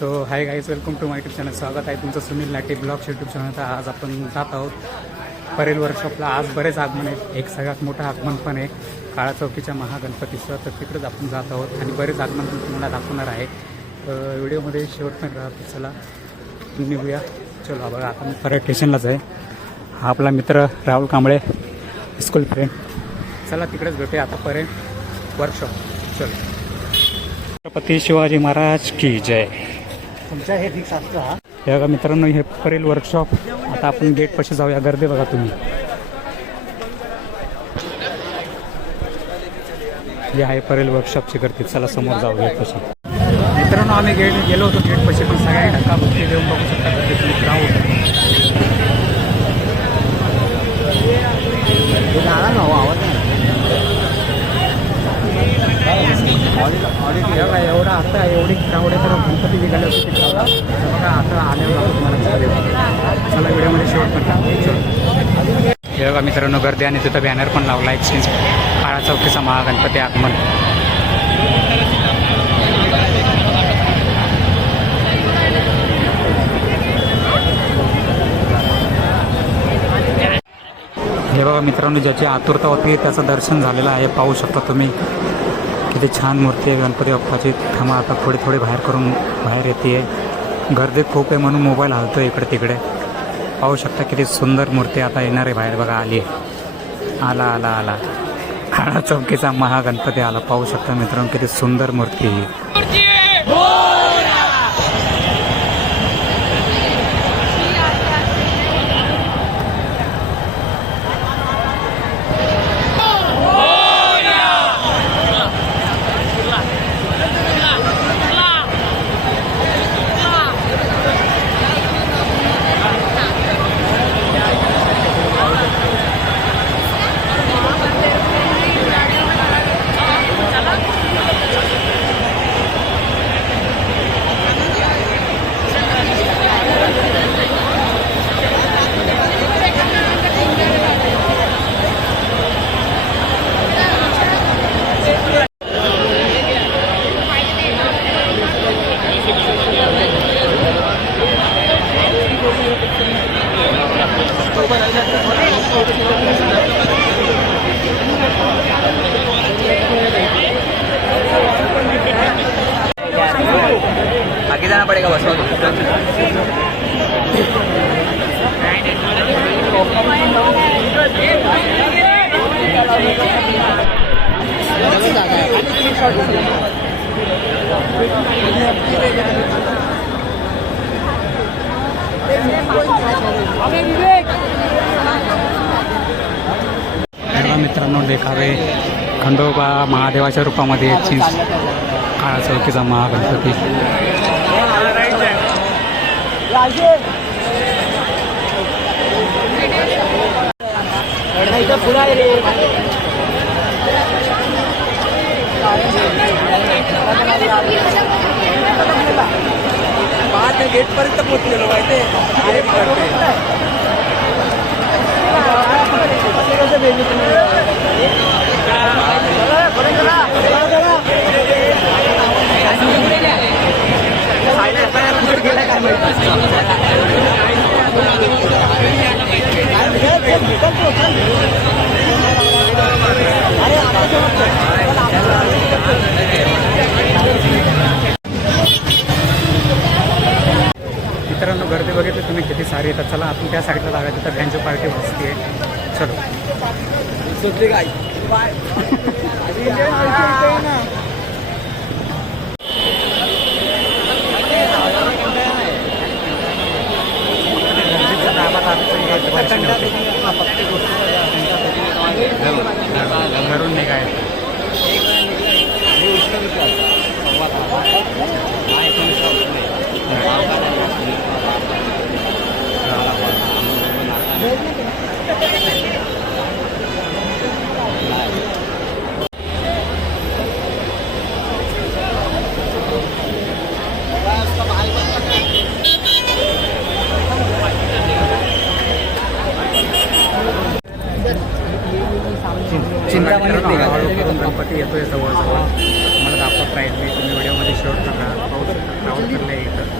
So hi guys, welcome to my YouTube channel. स्वागत आहे तुमचं सुनील नाटे ब्लॉग्स यूट्यूब चॅनल. तर आज आपण जात आहोत परेल वर्कशॉपला. आज बरेच आगमन आहेत. एक सगळ्यात मोठं आगमन पण आहे काळा चौकीच्या महागणपतीचं. तर तिकडेच आपण जात आहोत आणि बरेच आगमन पण तुम्हाला दाखवणार आहे. व्हिडिओमध्ये शेवटपर्यंत राहतो. चला निघूया. चलो बघा, आता मी परत स्टेशनलाच आहे. हा आपला मित्र राहुल कांबळे, स्कूल फ्रेंड. चला तिकडेच भेटूया आता परेल वर्कशॉप. चलो. छत्रपती शिवाजी महाराज की जय. तुमच्या हे फिक्स असतं हा. हे बघा मित्रांनो, हे परेल वर्कशॉप. आता आपण गेट पाशी जाऊया. गर्दी बघा तुम्ही. हे आहे परेल वर्कशॉपची गर्दी. चला समोर जाऊ गेट पाशी. मित्रांनो, आम्ही गेलो होतो गेट पाशी, पण सगळ्यांनी धक्काबुक्की देऊन बघू शकता गर्दी तुम्ही. क्राऊड एवढा आता एवढी क्राऊड आहे. तर गणपती निघाले होते ते बघा. आता आल्यावर तुम्हाला चला व्हिडिओमध्ये शेवट पण. हे बघा मित्रांनो, गर्दी आणि तिथं बॅनर पण लावला एक्सचेंज काळा चौकीचा महागणपती आगमन. हे बघा मित्रांनो, ज्याची आतुरता होती त्याचं दर्शन झालेलं आहे. पाहू शकता तुम्ही किती छान मूर्ती आहे गणपती बाप्पाची. थांबा, आता थोडी बाहेर करून बाहेर येते. गर्दी खूप आहे म्हणून मोबाईल हलतो इकडे तिकडे. पाहू शकता किती सुंदर मूर्ती आता येणार आहे बाहेर. बघा आली आहे. आला काळा चौकीचा महागणपती आला. पाहू शकता मित्रांनो किती सुंदर मूर्ती ही. आगे जाना पड़ेगा बस. मित्रांनो, देखावे खंडोबा महादेवाच्या रूपामध्ये चीज काळा चौकीचा महागणपती. गेट पर्यंत पोहोचलेलो माहिती मित्रांनो, गर्दी बघितली तुम्ही किती सारी येतात. चला आपण त्या साईडला जाऊया, तिथं बँजो पार्टी बसते. चलो. घरून निघायचं. चिंतामणी गणपती येतोय जवळ मला दाखवत राहील मी. तुम्ही व्हिडिओमध्ये शेवट करा. पाहू शकता क्राऊड करले इथं.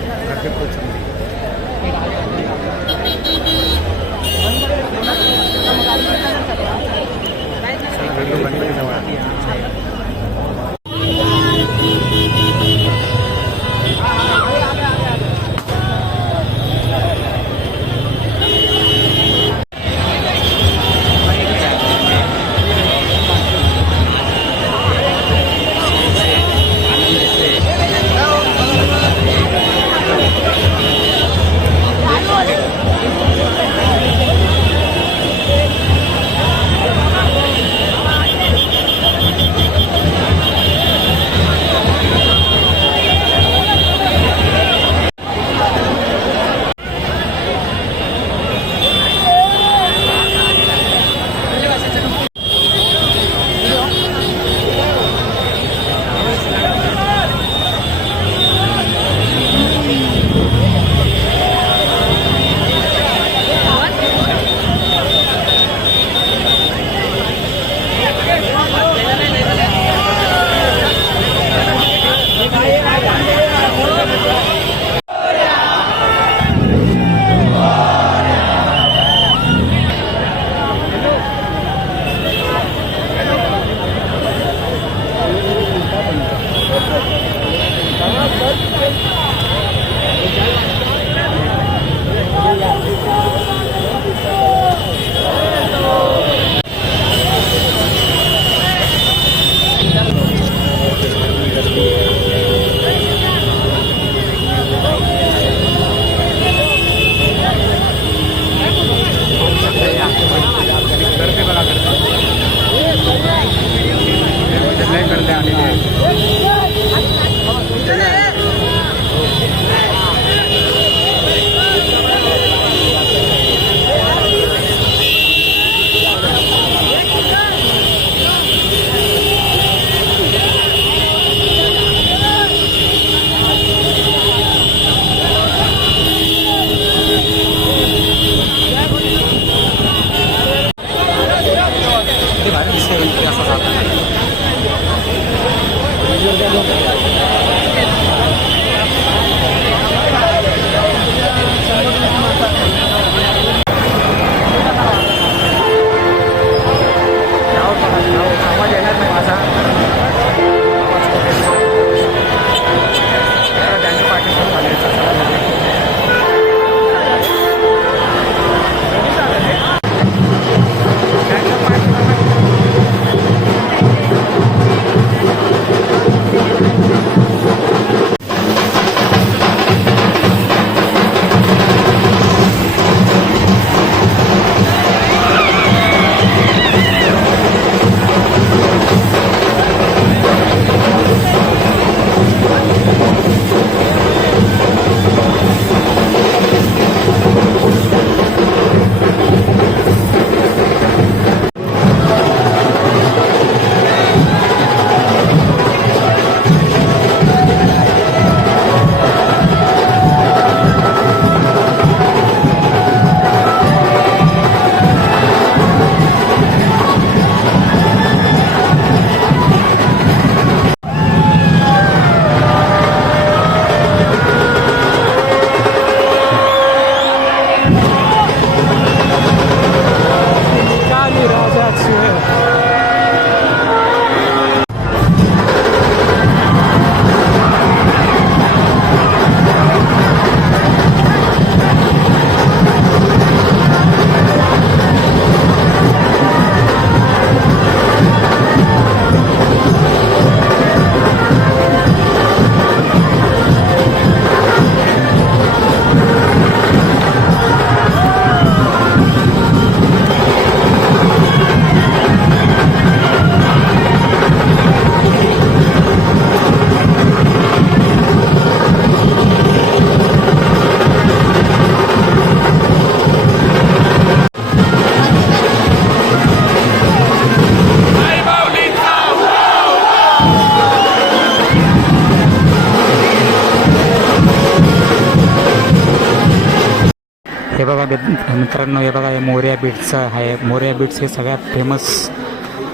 बघा मित्रांनो, हे बघा हे मोरया बीट्सचं आहे. मोरया बीट्स हे सगळ्यात फेमस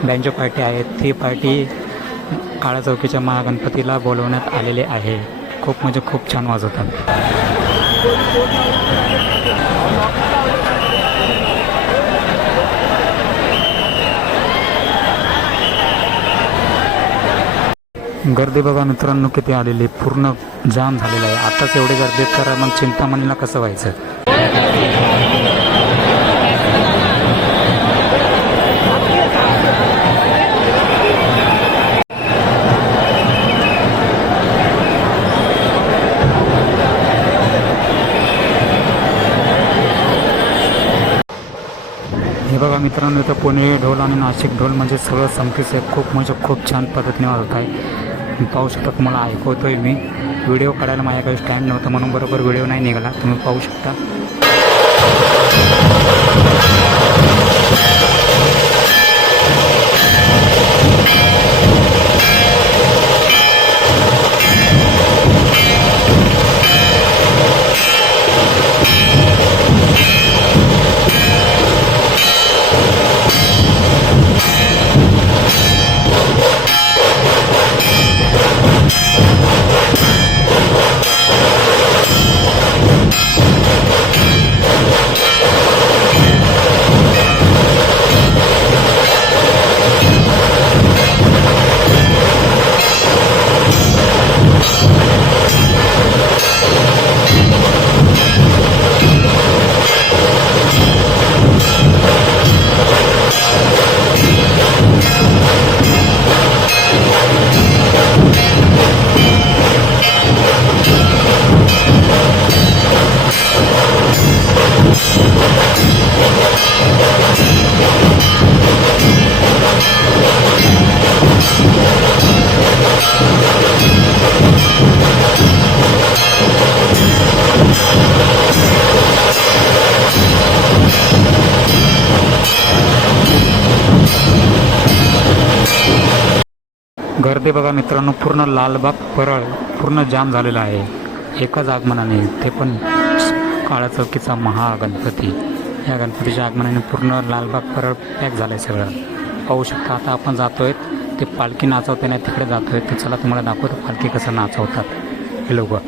बँजो पार्टी आहे. ती पार्टी काळा चौकीच्या महागणपतीला बोलवण्यात आलेले आहे. खूप म्हणजे खूप छान वाजवतात. गर्दी बघा मित्रांनो किती आलेली, पूर्ण जाम झालेला आहे. आताच एवढी गर्दी तर मग चिंतामणीला कसं व्हायचं. हे बघा मित्रांनो, इथं पुणे ढोल आणि नाशिक ढोल म्हणजे सगळं संकेत आहे. खूप म्हणजे खूप छान पद्धतीने वाजत आहे. पाहू शकता, तुम्हाला ऐकवतोय मी. व्हिडिओ काढायला माझ्याकडे स्टँड नव्हतं म्हणून बरोबर व्हिडिओ नाही निघाला. तुम्ही पाहू शकता. गर्दी बघा मित्रांनो, पूर्ण लालबाग परळ पूर्ण जाम झालेला आहे एकाच आगमनाने. ते पण काळा चौकीचा महागणपती. या गणपतीच्या आगमनाने पूर्ण लालबाग परळ पॅक झालं आहे सगळं. पाहू शकता. आता आपण जातोय ते पालखी नाचवते नाही तिकडे जातोय. तर चला तुम्हाला दाखवतो पालखी कसं नाचवतात हे लोक.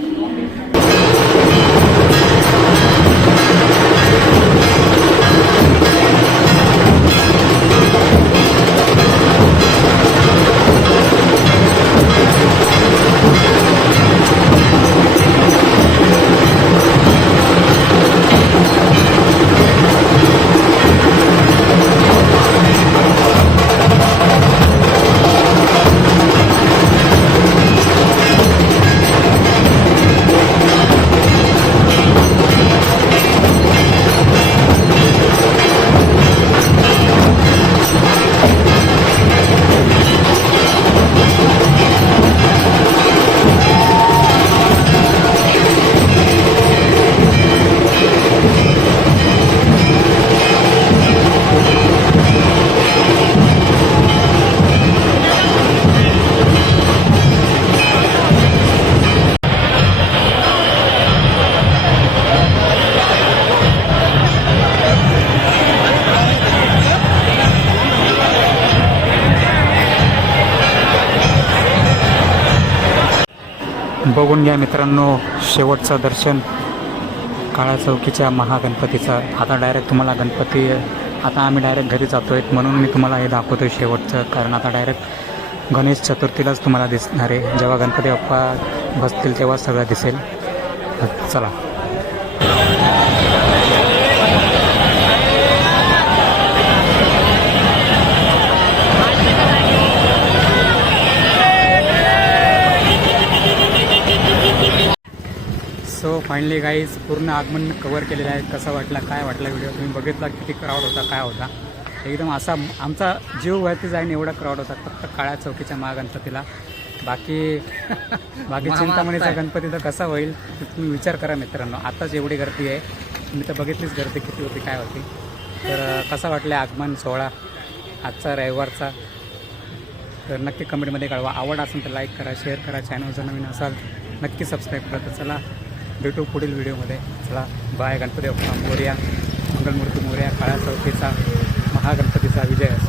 बघून घ्या मित्रांनो शेवटचं दर्शन काळा चौकीच्या महागणपतीचं. आता डायरेक्ट तुम्हाला गणपती, आता आम्ही डायरेक्ट घरी जातो आहे म्हणून मी तुम्हाला हे दाखवतो आहे शेवटचं. कारण आता डायरेक्ट गणेश चतुर्थीलाच तुम्हाला दिसणार आहे. जेव्हा गणपती बाप्पा बसतील तेव्हा सगळं दिसेल. चला. सो फायनली गाईज पूर्ण आगमन कवर केलेलं आहे. कसं वाटलं, काय वाटलं व्हिडिओ? तुम्ही बघितला किती क्राऊड होता, काय होता. एकदम असा आमचा जीव वरती जाईन एवढा क्राऊड होता फक्त काळ्या चौकीच्या महागणपतीला. बाकी चिंतामणीचा गणपती तर कसा होईल तुम्ही विचार करा मित्रांनो. आताच एवढी गर्दी आहे, तुम्ही तर बघितलीच गर्दी किती होती, काय होती. तर कसा वाटलं आगमन सोहळा आजचा रविवारचा, तर नक्की कमेंटमध्ये कळवा. आवड असेल तर लाईक करा, शेअर करा. चॅनल जर नवीन असाल नक्की सबस्क्राईब करा. तर चला भेटू पुढील व्हिडिओमध्ये. चला बाय. गणपती बाप्पा मोरया, मंगलमूर्ती मोरया, काळा चौथीचा महागणपतीचा विजय असो.